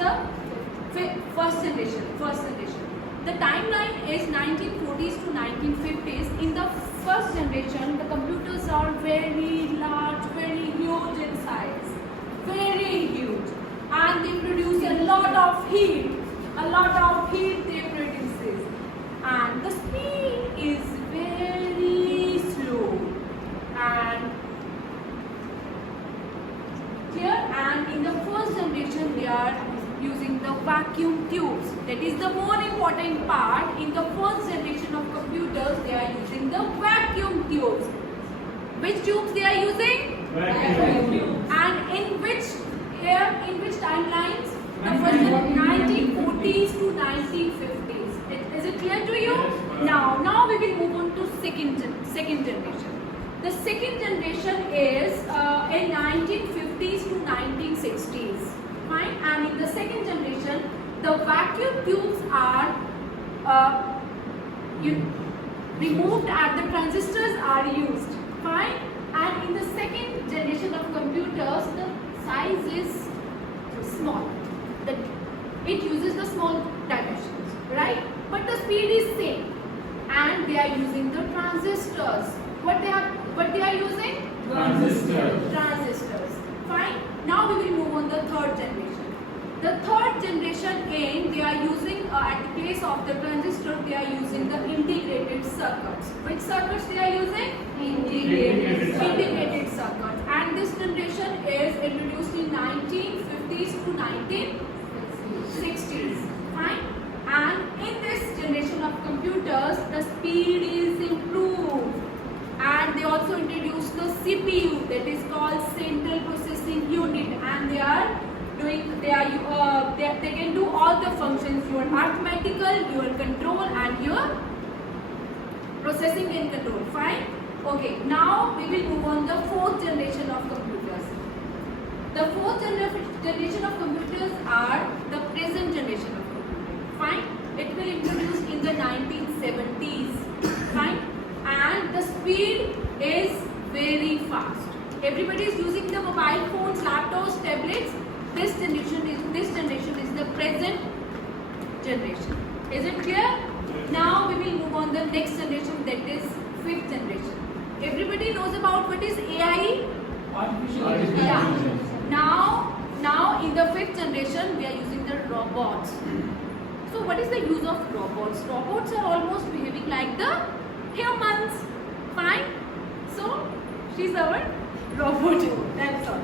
the first generation. The timeline is 1940s to 1950s. In the first generation, the computers are very large, very huge in size, very huge, and they produce a lot of heat. They produces, and the speed is very slow and clear. And in the first generation, they are using the vacuum tubes. That is the more important part. In the first generation of computers, they are using the vacuum tubes. Which tubes they are using? Vacuum tubes. And in which year, in which timelines? The first 1940s to 1950s. Is it clear to you? Now we will move on to second generation. The second generation is in 1950s to 1960s. Fine. And in the second generation, the vacuum tubes are removed and the transistors are used. Fine. And in the second generation of computers, the size is small. It uses the small dimensions, right? But the speed is same. And they are using the transistors. What they are using? Transistors. Fine. Now we will move on the third generation. The third generation they are using at the place of the transistor, they are using the integrated circuits. Which circuits they are using? Integrated circuits. And this generation is introduced in 1950s to 1960s. Fine. And in this generation of computers, the speed is improved. And they also introduced the CPU, that is called Central Processing Unit, and they can do all the functions, your arithmetical, your control, and your processing and control. Fine. Okay. Now we will move on the fourth generation of computers. The fourth generation of computers are the present generation of computers. Fine. It will introduced in the 1970s. Fine. And the speed is very fast. Everybody is using the mobile phones, laptops, tablets. This generation is the present generation. Is it clear? Now we will move on the next generation, that is fifth generation. Everybody knows about what is AI? Yeah. Now in the fifth generation, we are using the robots. So what is the use of robots? Robots are almost behaving like the humans. Fine. So she's our robot. That's all.